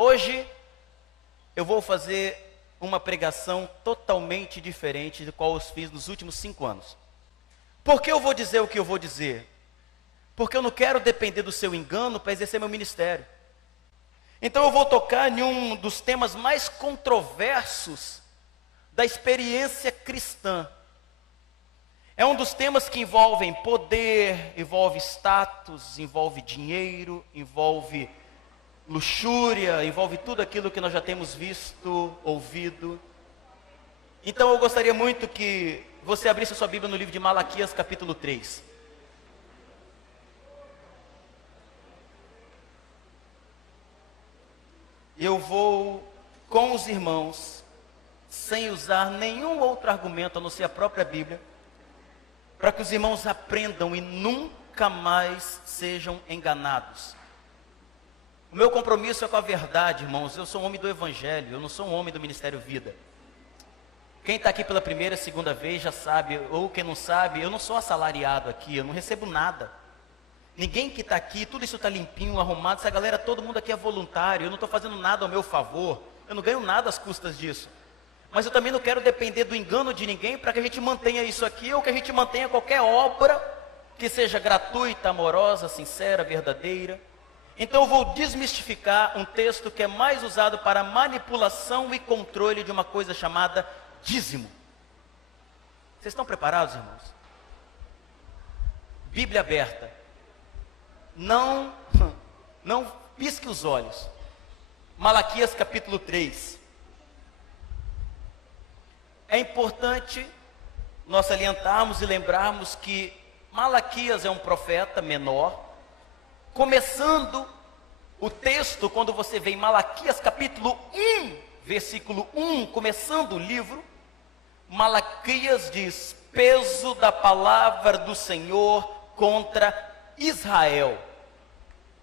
Hoje eu vou fazer uma pregação totalmente diferente de qual eu fiz nos últimos 5 anos. Por que eu vou dizer o que eu vou dizer? Porque eu não quero depender do seu engano para exercer meu ministério. Então eu vou tocar em um dos temas mais controversos da experiência cristã. É um dos temas que envolvem poder, envolve status, envolve dinheiro, envolve luxúria, envolve tudo aquilo que nós já temos visto, ouvido. Então eu gostaria muito que você abrisse a sua Bíblia no livro de Malaquias, capítulo 3. Eu vou com os irmãos, sem usar nenhum outro argumento a não ser a própria Bíblia, para que os irmãos aprendam e nunca mais sejam enganados. O meu compromisso é com a verdade, irmãos. Eu sou um homem do Evangelho, eu não sou um homem do Ministério Vida. Quem está aqui pela primeira, segunda vez já sabe, ou quem não sabe, eu não sou assalariado aqui, eu não recebo nada. Ninguém que está aqui, tudo isso está limpinho, arrumado, essa galera, todo mundo aqui é voluntário, eu não estou fazendo nada ao meu favor, eu não ganho nada às custas disso. Mas eu também não quero depender do engano de ninguém para que a gente mantenha isso aqui, ou que a gente mantenha qualquer obra que seja gratuita, amorosa, sincera, verdadeira. Então eu vou desmistificar um texto que é mais usado para manipulação e controle de uma coisa chamada dízimo. Vocês estão preparados, irmãos? Bíblia aberta. Não pisque os olhos. Malaquias capítulo 3. É importante nós salientarmos e lembrarmos que Malaquias é um profeta menor. Começando o texto, quando você vê em Malaquias capítulo 1, versículo 1, começando o livro, Malaquias diz: peso da palavra do Senhor contra Israel.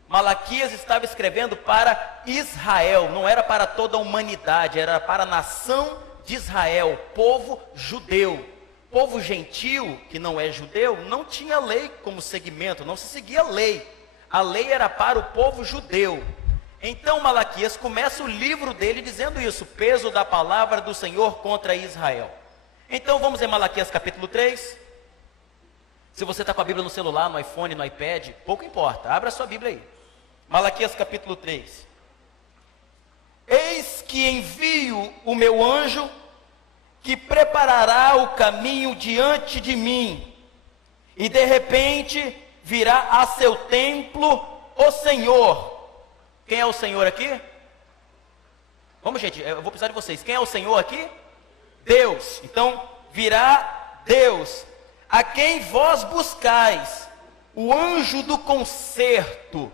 Malaquias estava escrevendo para Israel, não era para toda a humanidade, era para a nação de Israel, povo judeu. Povo gentil, que não é judeu, não tinha lei como segmento, não se seguia lei. A lei era para o povo judeu. Então Malaquias começa o livro dele dizendo isso: peso da palavra do Senhor contra Israel. Então vamos em Malaquias capítulo 3. Se você está com a Bíblia no celular, no iPhone, no iPad, pouco importa, abra a sua Bíblia aí. Malaquias capítulo 3. Eis que envio o meu anjo, que preparará o caminho diante de mim, e de repente virá a seu templo o Senhor. Quem é o Senhor aqui? Vamos, gente, eu vou precisar de vocês. Quem é o Senhor aqui? Deus. Então, virá Deus, a quem vós buscais, o anjo do concerto.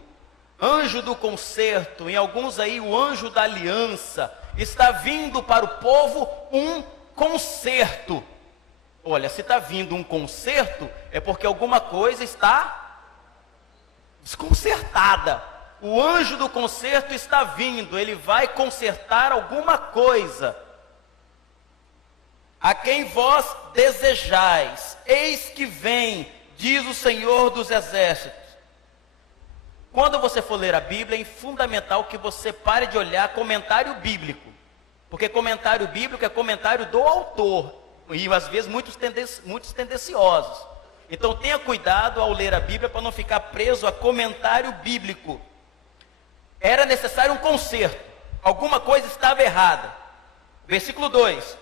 Anjo do concerto, em alguns aí o anjo da aliança, está vindo para o povo um concerto. Olha, se está vindo um concerto, é porque alguma coisa está desconcertada. O anjo do concerto está vindo, ele vai consertar alguma coisa. A quem vós desejais, eis que vem, diz o Senhor dos Exércitos. Quando você for ler a Bíblia, é fundamental que você pare de olhar comentário bíblico, porque comentário bíblico é comentário do autor, e às vezes muitos tendenciosos. Então tenha cuidado ao ler a Bíblia para não ficar preso a comentário bíblico. Era necessário um conserto, alguma coisa estava errada. Versículo 2: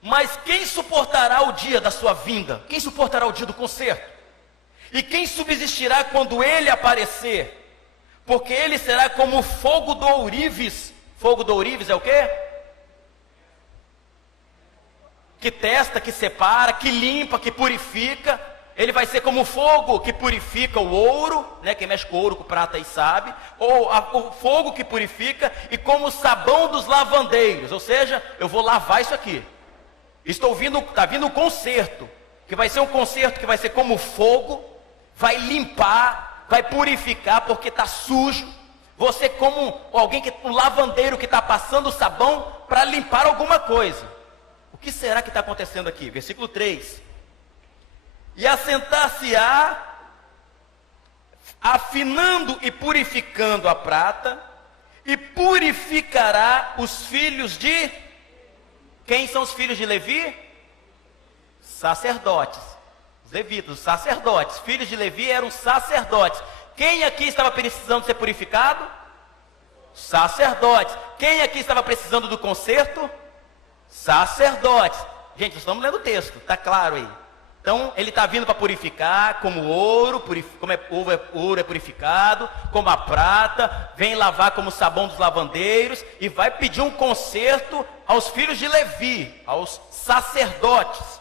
mas quem suportará o dia da sua vinda? Quem suportará o dia do conserto? E quem subsistirá quando ele aparecer? Porque ele será como fogo do ourives. Fogo do ourives é o quê? Que testa, que separa, que limpa, que purifica. Ele vai ser como fogo que purifica o ouro, né? Quem mexe com ouro, com prata aí sabe. Ou o fogo que purifica, e como o sabão dos lavandeiros. Ou seja, eu vou lavar isso aqui. Está vindo um conserto, que vai ser um conserto que vai ser como fogo, vai limpar, vai purificar, porque está sujo. Você como alguém um lavandeiro que está passando o sabão para limpar alguma coisa. O que será que está acontecendo aqui? Versículo 3. E assentar-se-á, afinando e purificando a prata, e purificará os filhos de... Quem são os filhos de Levi? Sacerdotes. Os levitas, os sacerdotes. Filhos de Levi eram sacerdotes. Quem aqui estava precisando ser purificado? Sacerdotes. Quem aqui estava precisando do conserto? Sacerdotes. Gente, nós estamos lendo o texto, está claro aí. Então, ele está vindo para purificar, como ouro, ouro é purificado, como a prata, vem lavar como o sabão dos lavandeiros, e vai pedir um conserto aos filhos de Levi, aos sacerdotes.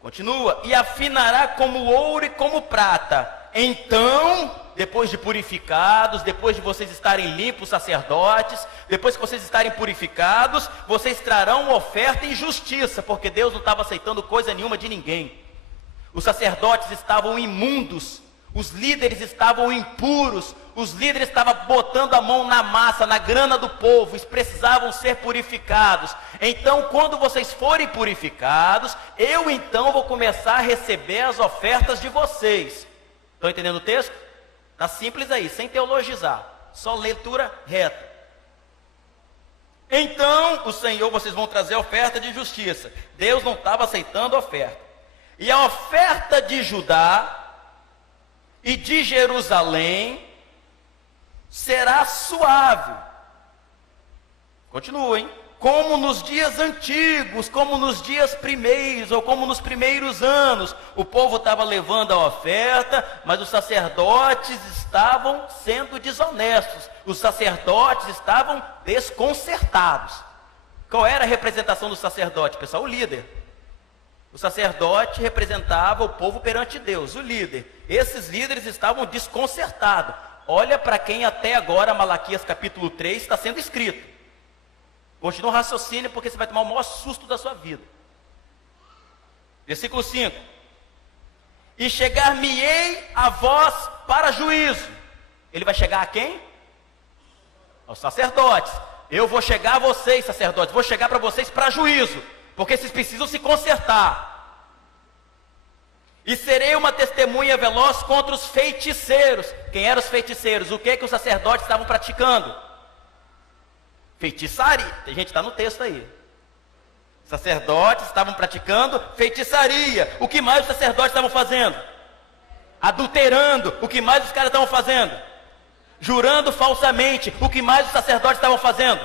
Continua, e afinará como ouro e como prata. Então, depois de purificados, depois de vocês estarem limpos, sacerdotes, depois que vocês estarem purificados, vocês trarão oferta em justiça, porque Deus não estava aceitando coisa nenhuma de ninguém. Os sacerdotes estavam imundos, os líderes estavam impuros, os líderes estavam botando a mão na massa, na grana do povo, eles precisavam ser purificados. Então, quando vocês forem purificados, eu então vou começar a receber as ofertas de vocês. Estão entendendo o texto? Está simples aí, sem teologizar, só leitura reta. Então, o Senhor, vocês vão trazer a oferta de justiça. Deus não estava aceitando a oferta. E a oferta de Judá e de Jerusalém será suave. Continua, hein? Como nos dias antigos, como nos dias primeiros, ou como nos primeiros anos. O povo estava levando a oferta, mas os sacerdotes estavam sendo desonestos. Os sacerdotes estavam desconcertados. Qual era a representação do sacerdote, pessoal? O líder. O sacerdote representava o povo perante Deus, o líder. Esses líderes estavam desconcertados. Olha para quem até agora, Malaquias capítulo 3, está sendo escrito. Continua o raciocínio, porque você vai tomar o maior susto da sua vida. Versículo 5. E chegar-me-ei a vós para juízo. Ele vai chegar a quem? Aos sacerdotes. Eu vou chegar a vocês, sacerdotes, vou chegar para vocês para juízo, porque vocês precisam se consertar. E serei uma testemunha veloz contra os feiticeiros. Quem eram os feiticeiros? O que os sacerdotes estavam praticando? Feitiçaria. Tem gente que está no texto aí. Sacerdotes estavam praticando feitiçaria. O que mais os sacerdotes estavam fazendo? Adulterando. O que mais os caras estavam fazendo? Jurando falsamente. O que mais os sacerdotes estavam fazendo?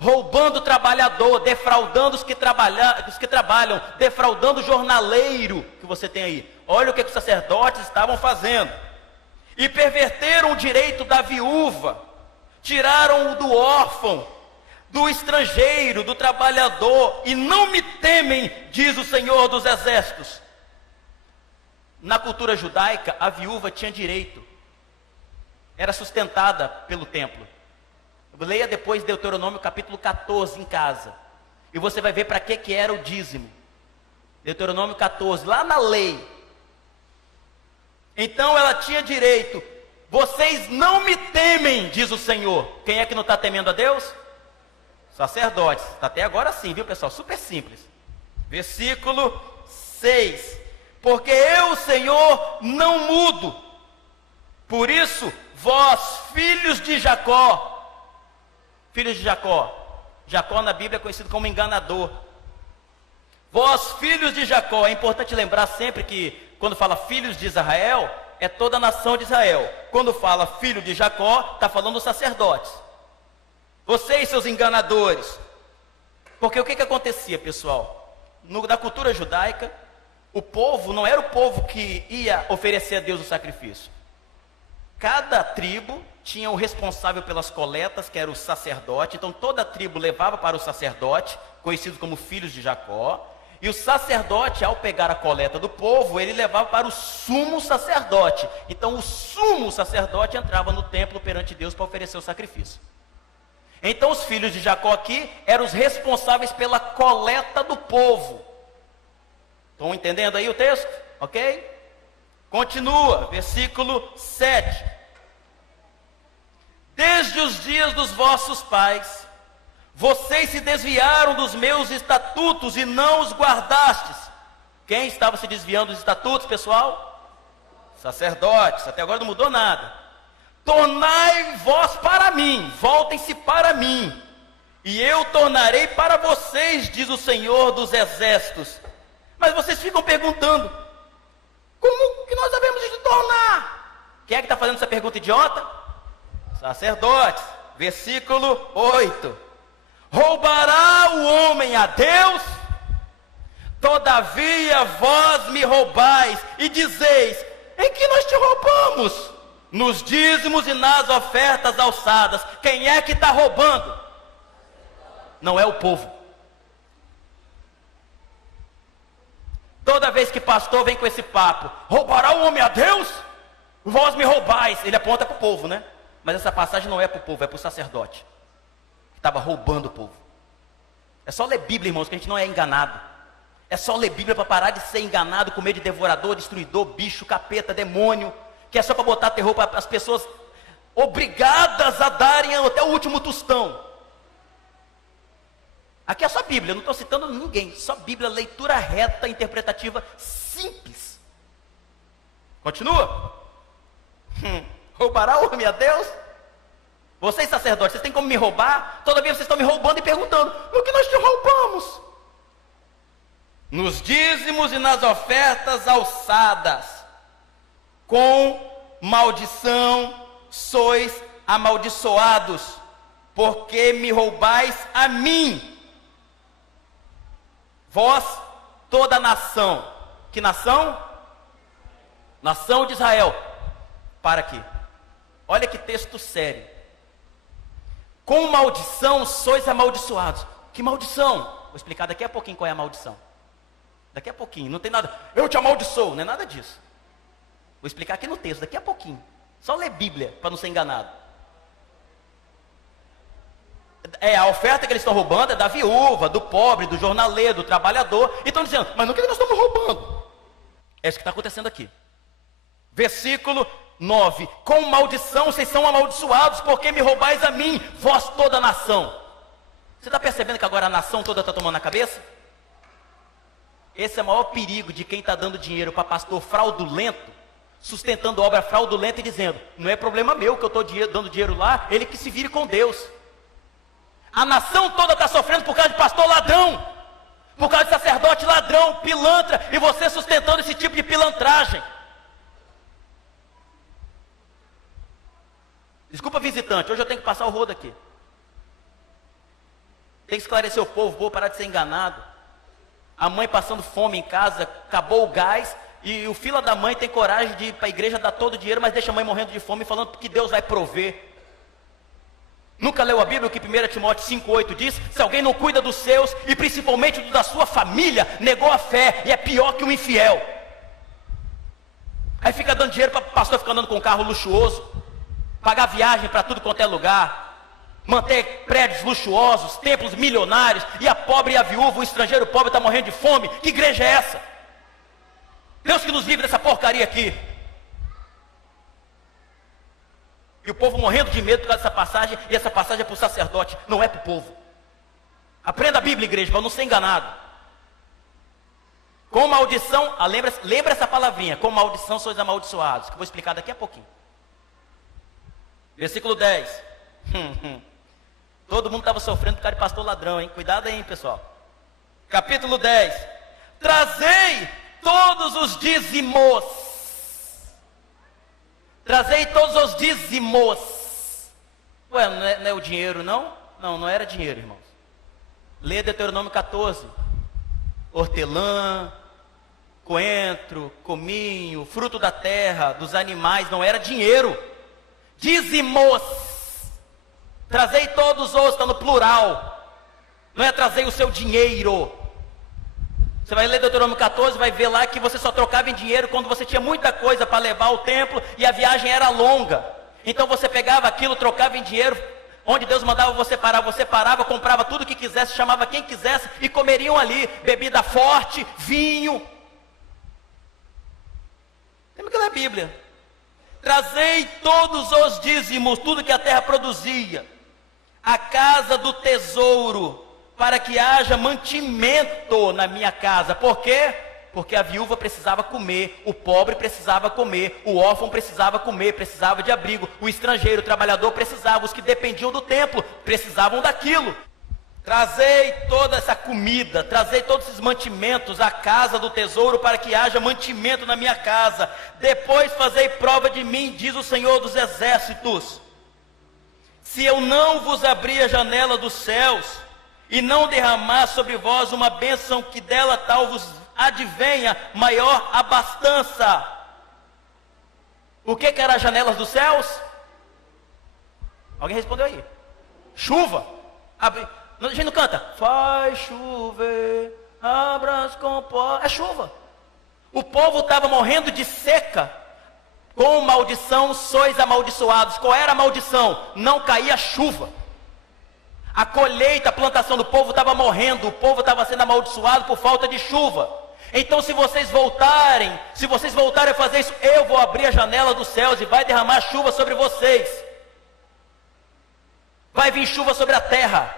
Roubando o trabalhador, defraudando os que trabalham, defraudando o jornaleiro que você tem aí. Olha o que os sacerdotes estavam fazendo. E perverteram o direito da viúva. Tiraram-o do órfão, do estrangeiro, do trabalhador, e não me temem, diz o Senhor dos Exércitos. Na cultura judaica, a viúva tinha direito, era sustentada pelo templo. Leia depois Deuteronômio capítulo 14 em casa, e você vai ver para que era o dízimo. Deuteronômio 14, lá na lei. Então ela tinha direito. Vocês não me temem, diz o Senhor. Quem é que não está temendo a Deus? Sacerdotes. Está até agora sim, viu, pessoal? Super simples. Versículo 6. Porque eu, Senhor, não mudo. Por isso, vós, filhos de Jacó. Filhos de Jacó. Jacó na Bíblia é conhecido como enganador. Vós, filhos de Jacó. É importante lembrar sempre que quando fala filhos de Israel, é toda a nação de Israel. Quando fala filho de Jacó, está falando dos sacerdotes. Vocês, seus enganadores. Porque o que acontecia, pessoal? Na cultura judaica, o povo não era o povo que ia oferecer a Deus o sacrifício. Cada tribo tinha o responsável pelas coletas, que era o sacerdote. Então toda a tribo levava para o sacerdote, conhecido como filhos de Jacó. E o sacerdote, ao pegar a coleta do povo, ele levava para o sumo sacerdote. Então o sumo sacerdote entrava no templo perante Deus para oferecer o sacrifício. Então os filhos de Jacó aqui eram os responsáveis pela coleta do povo. Estão entendendo aí o texto? Ok? Continua, versículo 7. Desde os dias dos vossos pais, vocês se desviaram dos meus estatutos e não os guardastes. Quem estava se desviando dos estatutos, pessoal? Sacerdotes. Até agora não mudou nada. tornai vós para mim, voltem-se para mim, e eu tornarei para vocês, diz o Senhor dos Exércitos. Mas vocês ficam perguntando, como que nós devemos de tornar? Quem é que está fazendo essa pergunta idiota? Sacerdotes. Versículo 8. Roubará o homem a Deus? Todavia vós me roubais e dizeis, em que nós te roubamos? Nos dízimos e nas ofertas alçadas. Quem é que está roubando? Não é o povo. Toda vez que pastor vem com esse papo, roubará o homem a Deus? Vós me roubais. Ele aponta para o povo, né? Mas essa passagem não é para o povo, é para o sacerdote, que estava roubando o povo. É só ler Bíblia, irmãos, que a gente não é enganado. É só ler Bíblia para parar de ser enganado com medo de devorador, destruidor, bicho, capeta, demônio, que é só para botar terror para as pessoas obrigadas a darem até o último tostão. Aqui é só Bíblia, eu não estou citando ninguém, só Bíblia, leitura reta, interpretativa, simples. Continua. Roubará o homem a Deus? Vocês sacerdotes, vocês têm como me roubar? Todavia vocês estão me roubando e perguntando, no que nós te roubamos? Nos dízimos e nas ofertas alçadas, com maldição sois amaldiçoados, porque me roubais a mim. Vós, toda a nação. Que nação? Nação de Israel. Para aqui. Olha que texto sério. Com maldição sois amaldiçoados. Que maldição? Vou explicar daqui a pouquinho qual é a maldição. Daqui a pouquinho, não tem nada. Eu te amaldiçoo, não é nada disso. Vou explicar aqui no texto, daqui a pouquinho. Só ler Bíblia, para não ser enganado. A oferta que eles estão roubando é da viúva, do pobre, do jornaleiro, do trabalhador. E estão dizendo, mas no que nós estamos roubando? É isso que está acontecendo aqui. Versículo 9. Com maldição vocês são amaldiçoados, porque me roubais a mim, vós toda a nação. Você está percebendo que agora a nação toda está tomando a cabeça? Esse é o maior perigo de quem está dando dinheiro para pastor fraudulento, sustentando obra fraudulenta e dizendo, não é problema meu que eu estou dando dinheiro lá, ele que se vire com Deus. A nação toda está sofrendo por causa de pastor ladrão, por causa de sacerdote ladrão, pilantra, e você sustentando esse tipo de pilantragem. Desculpa, visitante, hoje eu tenho que passar o rodo aqui. Tem que esclarecer o povo parar de ser enganado. A mãe passando fome em casa, acabou o gás, e o filho da mãe tem coragem de ir para a igreja dar todo o dinheiro, mas deixa a mãe morrendo de fome, falando que Deus vai prover. Nunca leu a Bíblia, que 1 Timóteo 5,8 diz, se alguém não cuida dos seus, e principalmente da sua família, negou a fé, e é pior que um infiel. Aí fica dando dinheiro para o pastor ficar andando com um carro luxuoso, pagar viagem para tudo quanto é lugar, manter prédios luxuosos, templos milionários, e a pobre e a viúva, o estrangeiro pobre está morrendo de fome. Que igreja é essa? Deus que nos livre dessa porcaria aqui. E o povo morrendo de medo por causa dessa passagem, e essa passagem é para o sacerdote, não é para o povo. Aprenda a Bíblia, igreja, para não ser enganado. Com maldição, lembra essa palavrinha, com maldição sois amaldiçoados, que eu vou explicar daqui a pouquinho. Versículo 10. Todo mundo estava sofrendo por causa de pastor ladrão, hein? Cuidado aí, hein, pessoal. Capítulo 10. Trazei todos os dízimos. Trazei todos os dízimos. Ué, não é o dinheiro, não? Não era dinheiro, irmãos. Lê Deuteronômio 14. Hortelã, coentro, cominho, fruto da terra, dos animais, não era dinheiro. Dízimos. Trazei todos os, está no plural. Não é trazei o seu dinheiro. Você vai ler Deuteronômio 14, vai ver lá que você só trocava em dinheiro quando você tinha muita coisa para levar ao templo e a viagem era longa. Então você pegava aquilo, trocava em dinheiro, onde Deus mandava você parava, comprava tudo o que quisesse, chamava quem quisesse e comeriam ali, bebida forte, vinho. Lembra que ler a Bíblia? Trazei todos os dízimos, tudo que a terra produzia, a casa do tesouro, para que haja mantimento na minha casa. Por quê? porque a viúva precisava comer, o pobre precisava comer, o órfão precisava comer, precisava de abrigo, o estrangeiro, o trabalhador precisava, os que dependiam do templo precisavam daquilo. Trazei toda essa comida, trazei todos esses mantimentos à casa do tesouro, para que haja mantimento na minha casa. Depois fazei prova de mim, diz o Senhor dos Exércitos, se eu não vos abrir a janela dos céus, e não derramar sobre vós uma bênção, que dela tal vos advenha maior abastança. O que era as janelas dos céus? Alguém respondeu aí? Chuva. A gente não canta, faz chover, abra as comportas. É chuva. O povo estava morrendo de seca. Com maldição sois amaldiçoados. Qual era a maldição? Não caía chuva. A colheita, a plantação do povo estava morrendo. O povo estava sendo amaldiçoado por falta de chuva. Então se vocês voltarem a fazer isso, eu vou abrir a janela dos céus e vai derramar chuva sobre vocês. Vai vir chuva sobre a terra.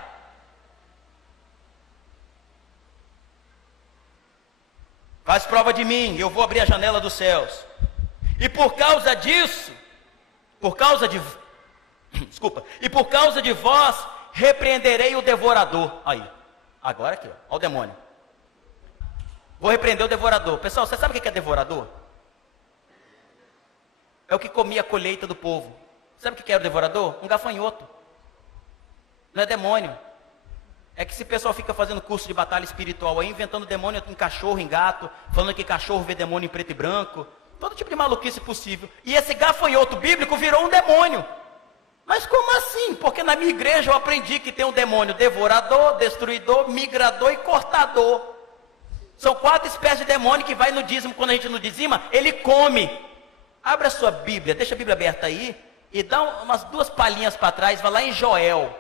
Faz prova de mim, eu vou abrir a janela dos céus. E por causa disso, e por causa de vós, repreenderei o devorador. Aí, agora aqui, ó o demônio. Vou repreender o devorador. Pessoal, você sabe o que é devorador? É o que comia a colheita do povo. Sabe o que era o devorador? Um gafanhoto. Não é demônio. É que esse pessoal fica fazendo curso de batalha espiritual aí, inventando demônio em cachorro, em gato, falando que cachorro vê demônio em preto e branco, todo tipo de maluquice possível. E esse gafanhoto bíblico virou um demônio. Mas como assim? Porque na minha igreja eu aprendi que tem um demônio devorador, destruidor, migrador e cortador. São 4 espécies de demônio que vai no dízimo. Quando a gente não dizima, ele come. Abra a sua Bíblia, deixa a Bíblia aberta aí, e dá umas 2 palhinhas para trás, vai lá em Joel.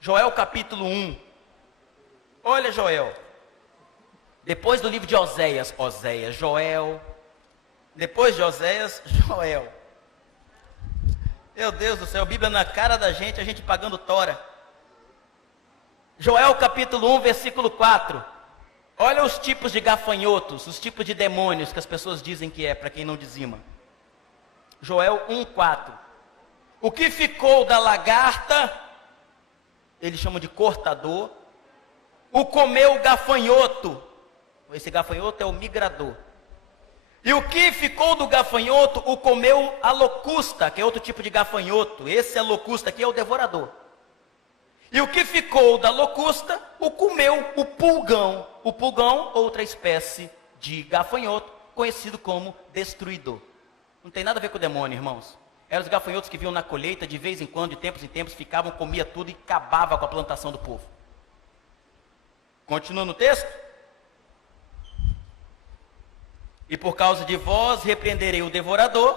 Joel capítulo 1. Olha Joel. Depois do livro de Oséias, Joel. Depois de Oséias, Joel. Meu Deus do céu, Bíblia na cara da gente, a gente pagando tora. Joel capítulo 1, versículo 4. Olha os tipos de gafanhotos, os tipos de demônios que as pessoas dizem que é, para quem não dizima. Joel 1, 4. O que ficou da lagarta, eles chamam de cortador, o comeu o gafanhoto. Esse gafanhoto é o migrador. E o que ficou do gafanhoto, o comeu a locusta, que é outro tipo de gafanhoto. Esse é locusta aqui, é o devorador. E o que ficou da locusta, o comeu o pulgão. O pulgão, outra espécie de gafanhoto, conhecido como destruidor. Não tem nada a ver com o demônio, irmãos. Eram os gafanhotos que vinham na colheita, de vez em quando, de tempos em tempos, ficavam, comia tudo e acabava com a plantação do povo. Continua no texto. E por causa de vós repreenderei o devorador,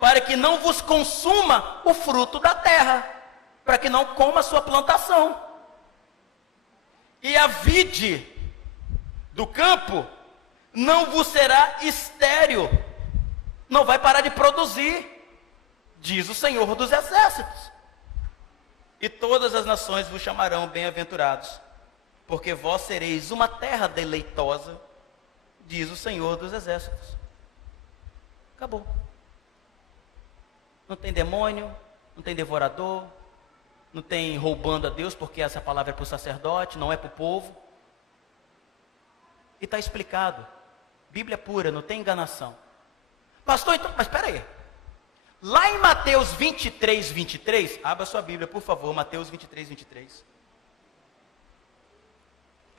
para que não vos consuma o fruto da terra, para que não coma a sua plantação. E a vide do campo não vos será estéril, não vai parar de produzir, diz o Senhor dos Exércitos. E todas as nações vos chamarão bem-aventurados, porque vós sereis uma terra deleitosa, diz o Senhor dos Exércitos. Acabou. Não tem demônio, não tem devorador, não tem roubando a Deus, porque essa palavra é para o sacerdote, não é para o povo. E está explicado. Bíblia pura, não tem enganação. Pastor, então, mas espera aí. Lá em Mateus 23, 23, abra sua Bíblia, por favor, Mateus 23, 23.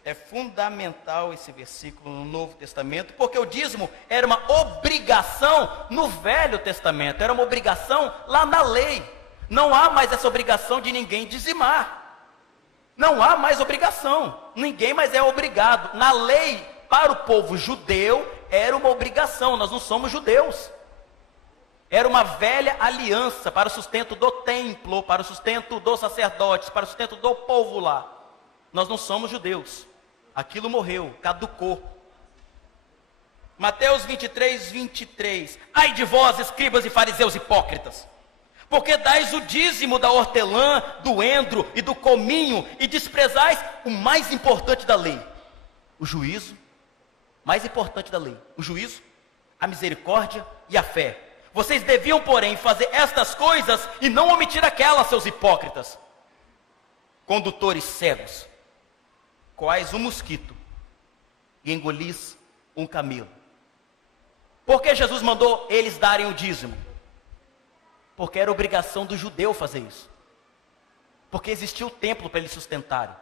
É fundamental esse versículo no Novo Testamento, porque o dízimo era uma obrigação no Velho Testamento, era uma obrigação lá na lei. Não há mais essa obrigação de ninguém dizimar. Não há mais obrigação, ninguém mais é obrigado. Na lei, para o povo judeu, era uma obrigação, nós não somos judeus. Era uma velha aliança para o sustento do templo, para o sustento dos sacerdotes, para o sustento do povo lá. Nós não somos judeus. Aquilo morreu, caducou. Mateus 23, 23. Ai de vós, escribas e fariseus hipócritas, porque dais o dízimo da hortelã, do endro e do cominho, e desprezais o mais importante da lei, o juízo. mais importante da lei: o juízo, a misericórdia e a fé. Vocês deviam, porém, fazer estas coisas e não omitir aquelas, seus hipócritas, condutores cegos, quais um mosquito, e engolis um camelo. Por que Jesus mandou eles darem o dízimo? Porque era obrigação do judeu fazer isso. Porque existia o templo para eles sustentarem.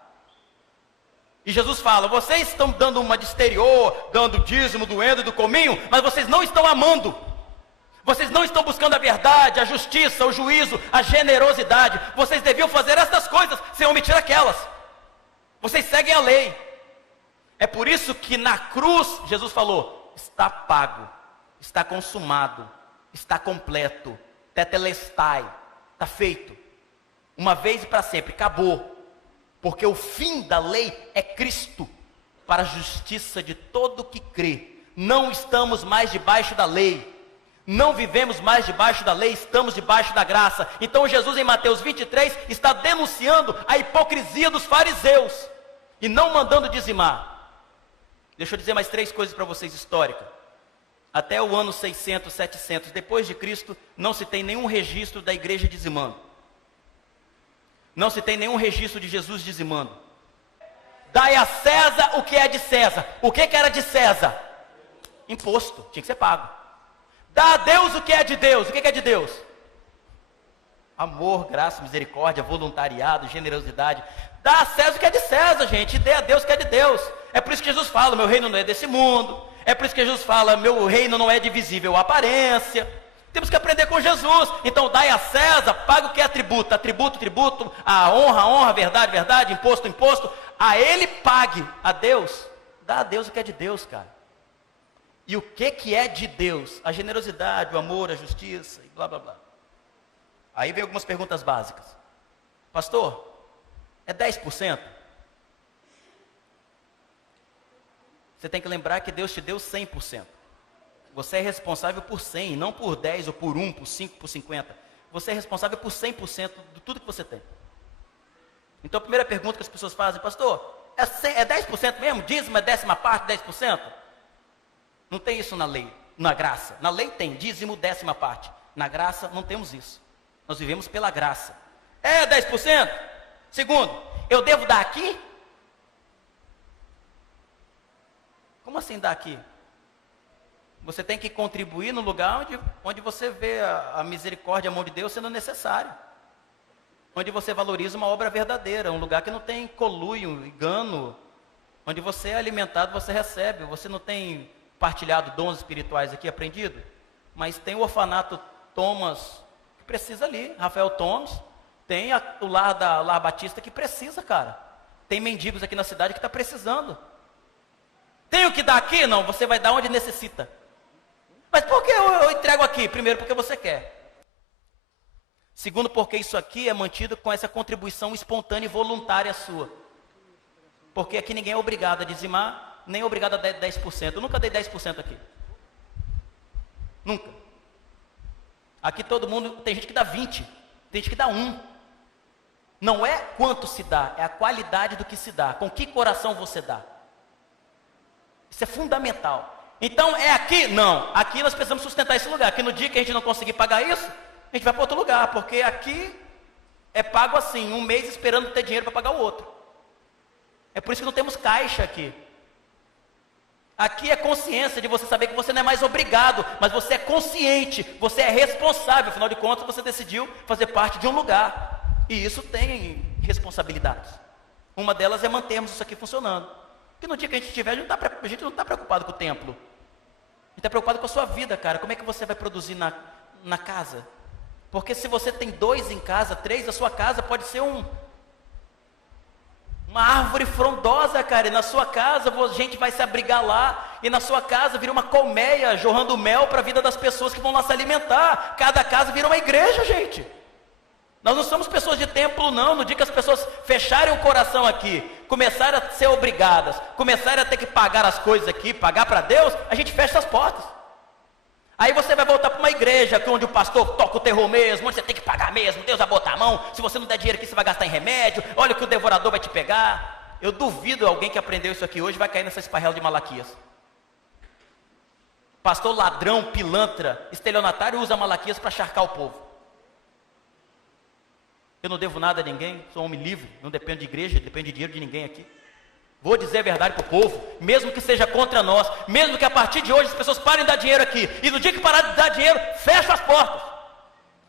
E Jesus fala: vocês estão dando uma de exterior, dando o dízimo, doendo e do cominho, mas vocês não estão amando. Vocês não estão buscando a verdade, a justiça, o juízo, a generosidade. Vocês deviam fazer essas coisas sem omitir aquelas. Vocês seguem a lei. É por isso que na cruz Jesus falou: está pago, está consumado, está completo, tetelestai, está feito. Uma vez e para sempre, acabou. Porque o fim da lei é Cristo, para a justiça de todo que crê. Não estamos mais debaixo da lei. Não vivemos mais debaixo da lei, estamos debaixo da graça. Então Jesus, em Mateus 23, está denunciando a hipocrisia dos fariseus e não mandando dizimar. Deixa eu dizer mais 3 coisas para vocês históricas. Até o ano 600, 700 depois de Cristo, não se tem nenhum registro da igreja dizimando. Não se tem nenhum registro de Jesus dizimando. Dai a César o que é de César. O que era de César? Imposto, tinha que ser pago. Dá a Deus o que é de Deus. O que é de Deus? Amor, graça, misericórdia, voluntariado, generosidade. Dá a César o que é de César, gente. E dê a Deus o que é de Deus. É por isso que Jesus fala: meu reino não é desse mundo. É por isso que Jesus fala: meu reino não é de visível aparência. Temos que aprender com Jesus. Então dai a César, paga o que é tributo. A tributo, a honra, verdade, verdade, imposto. A ele pague. A Deus, dá a Deus o que é de Deus, cara. E o que é de Deus? A generosidade, o amor, a justiça e blá blá blá. Aí vem algumas perguntas básicas. Pastor, é 10%? Você tem que lembrar que Deus te deu 100%. Você é responsável por 100, não por 10 ou por 1, por 5, por 50. Você é responsável por 100% de tudo que você tem. Então a primeira pergunta que as pessoas fazem: pastor, é 10% mesmo? Dízimo é 10ª parte, 10%? Não tem isso na lei, na graça. Na lei tem dízimo, 10ª parte. Na graça não temos isso. Nós vivemos pela graça. É 10%? Segundo, eu devo dar aqui? Como assim dar aqui? Você tem que contribuir no lugar onde você vê a misericórdia e a mão de Deus sendo necessário. Onde você valoriza uma obra verdadeira, um lugar que não tem conluio, engano. Onde você é alimentado, você recebe. Você não tem partilhado dons espirituais aqui, aprendido? Mas tem o orfanato Thomas, que precisa ali. Rafael Thomas. Tem o Lar Batista, que precisa, cara. Tem mendigos aqui na cidade que está precisando. Tem o que dar aqui? Não, você vai dar onde necessita. Mas por que eu entrego aqui? Primeiro, porque você quer. Segundo, porque isso aqui é mantido com essa contribuição espontânea e voluntária sua. Porque aqui ninguém é obrigado a dizimar, nem é obrigado a dar 10%. Eu nunca dei 10% aqui. Nunca. Aqui todo mundo, tem gente que dá 20%, tem gente que dá 1%. Não é quanto se dá, é a qualidade do que se dá. Com que coração você dá. Isso é fundamental. Então é aqui? Não. Aqui nós precisamos sustentar esse lugar. Aqui no dia que a gente não conseguir pagar isso, a gente vai para outro lugar. Porque aqui é pago assim, um mês esperando ter dinheiro para pagar o outro. É por isso que não temos caixa aqui. Aqui é consciência de você saber que você não é mais obrigado, mas você é consciente, você é responsável. Afinal de contas, você decidiu fazer parte de um lugar. E isso tem responsabilidades. Uma delas é mantermos isso aqui funcionando. Porque no dia que a gente tiver, a gente não está preocupado com o templo. A gente está preocupado com a sua vida, cara. Como é que você vai produzir na casa? Porque se você tem 2 em casa, 3, a sua casa pode ser uma árvore frondosa, cara. E na sua casa, a gente vai se abrigar lá. E na sua casa vira uma colmeia, jorrando mel para a vida das pessoas que vão lá se alimentar. Cada casa vira uma igreja, gente. Nós não somos pessoas de templo, não. No dia que as pessoas fecharem o coração aqui, começarem a ser obrigadas, começarem a ter que pagar as coisas aqui, pagar para Deus, a gente fecha as portas. Aí você vai voltar para uma igreja onde o pastor toca o terror mesmo, onde você tem que pagar mesmo, Deus vai botar a mão. Se você não der dinheiro aqui, você vai gastar em remédio. Olha o que o devorador vai te pegar. Eu duvido alguém que aprendeu isso aqui hoje vai cair nessa esparrela de Malaquias. Pastor ladrão, pilantra, estelionatário usa Malaquias para charcar o povo. Eu não devo nada a ninguém, sou um homem livre, não dependo de igreja, dependo de dinheiro de ninguém aqui. Vou dizer a verdade para o povo, mesmo que seja contra nós, mesmo que a partir de hoje as pessoas parem de dar dinheiro aqui, e no dia que parar de dar dinheiro, fecho as portas,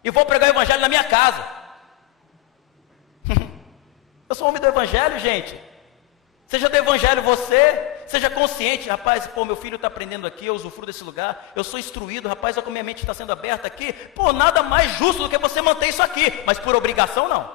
e vou pregar o evangelho na minha casa. Eu sou homem do evangelho, gente. Seja do evangelho você, seja consciente. Rapaz, pô, meu filho está aprendendo aqui, eu usufruo desse lugar, eu sou instruído, rapaz, olha como minha mente está sendo aberta aqui. Pô, nada mais justo do que você manter isso aqui. Mas por obrigação não,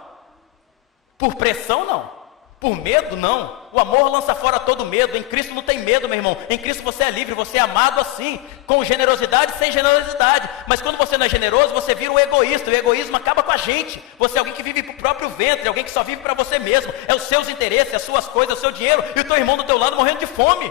por pressão não, por medo não. O amor lança fora todo medo. Em Cristo não tem medo, meu irmão. Em Cristo você é livre, você é amado assim, com generosidade, sem generosidade. Mas quando você não é generoso, você vira um egoísta. O egoísmo acaba com a gente. Você é alguém que vive para o próprio ventre, alguém que só vive para você mesmo. É os seus interesses, as suas coisas, o seu dinheiro, e o teu irmão do teu lado morrendo de fome.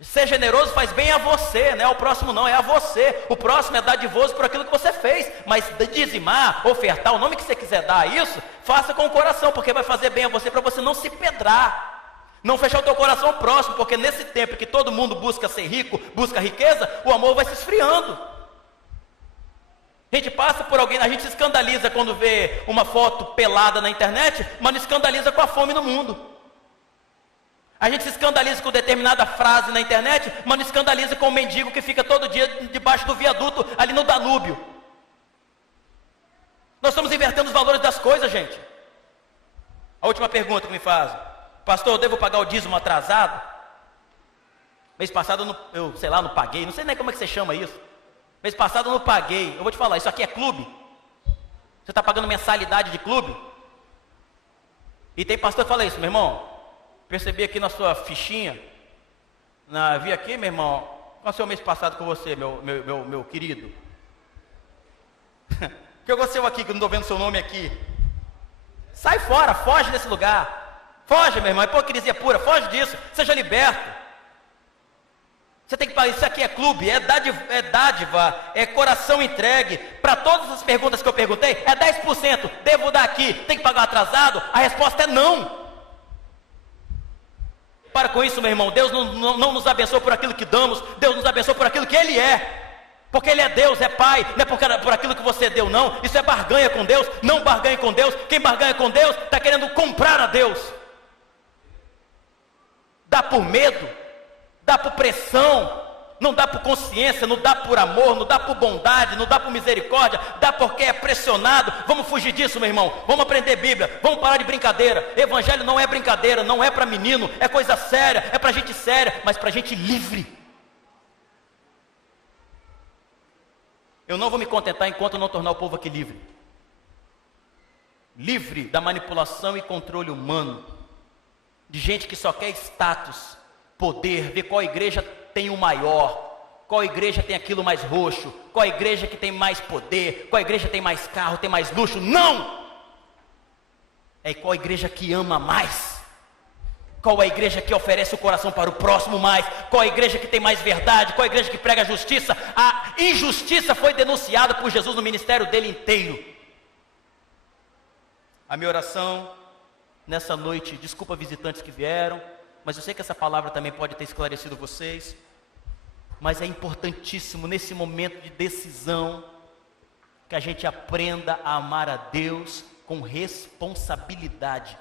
Ser generoso faz bem a você, não é ao próximo não, é a você. O próximo é dadivoso por aquilo que você fez. Mas dizimar, ofertar, o nome que você quiser dar a isso, faça com o coração, porque vai fazer bem a você, para você não se pedrar, não fechar o teu coração próximo, porque nesse tempo que todo mundo busca ser rico, busca riqueza, o amor vai se esfriando. A gente passa por alguém, a gente se escandaliza quando vê uma foto pelada na internet, mas não escandaliza com a fome no mundo. A gente se escandaliza com determinada frase na internet, mas não escandaliza com o mendigo que fica todo dia debaixo do viaduto ali no Danúbio. Nós estamos invertendo os valores das coisas, gente. A última pergunta que me fazem: pastor, eu devo pagar o dízimo atrasado? Mês passado eu não paguei, não sei nem como é que você chama isso. Mês passado eu não paguei. Eu vou te falar, isso aqui é clube? Você está pagando mensalidade de clube? E tem pastor que fala isso, meu irmão. Percebi aqui na sua fichinha, vi aqui, meu irmão, qual aconteceu o mês passado com você, meu querido? O que aconteceu aqui, que eu não estou vendo seu nome aqui? Sai fora, foge desse lugar. Foge, meu irmão, é hipocrisia pura, foge disso, seja liberto. Você tem que pagar, isso aqui é clube, é dádiva, é coração entregue. Para todas as perguntas que eu perguntei, é 10%, devo dar aqui, tem que pagar atrasado? A resposta é não. Para com isso, meu irmão. Deus não nos abençoa por aquilo que damos, Deus nos abençoa por aquilo que Ele é, porque Ele é Deus, é Pai, não é por aquilo que você deu não. Isso é barganha com Deus, não barganhe com Deus. Quem barganha com Deus está querendo comprar a Deus. Dá por medo, dá por pressão, não dá por consciência, não dá por amor, não dá por bondade, não dá por misericórdia, dá porque é pressionado. Vamos fugir disso, meu irmão. Vamos aprender Bíblia, vamos parar de brincadeira. Evangelho não é brincadeira, não é para menino, é coisa séria, é para gente séria, mas para gente livre. Eu não vou me contentar enquanto eu não tornar o povo aqui livre. Livre da manipulação e controle humano, de gente que só quer status, poder, ver qual igreja tem o maior, qual igreja tem aquilo mais roxo, qual igreja que tem mais poder, qual igreja tem mais carro, tem mais luxo. Não! É qual igreja que ama mais, qual a igreja que oferece o coração para o próximo mais, qual a igreja que tem mais verdade, qual a igreja que prega a justiça. A injustiça foi denunciada por Jesus no ministério dele inteiro. A minha oração nessa noite, desculpa visitantes que vieram, mas eu sei que essa palavra também pode ter esclarecido vocês. Mas é importantíssimo nesse momento de decisão que a gente aprenda a amar a Deus com responsabilidade.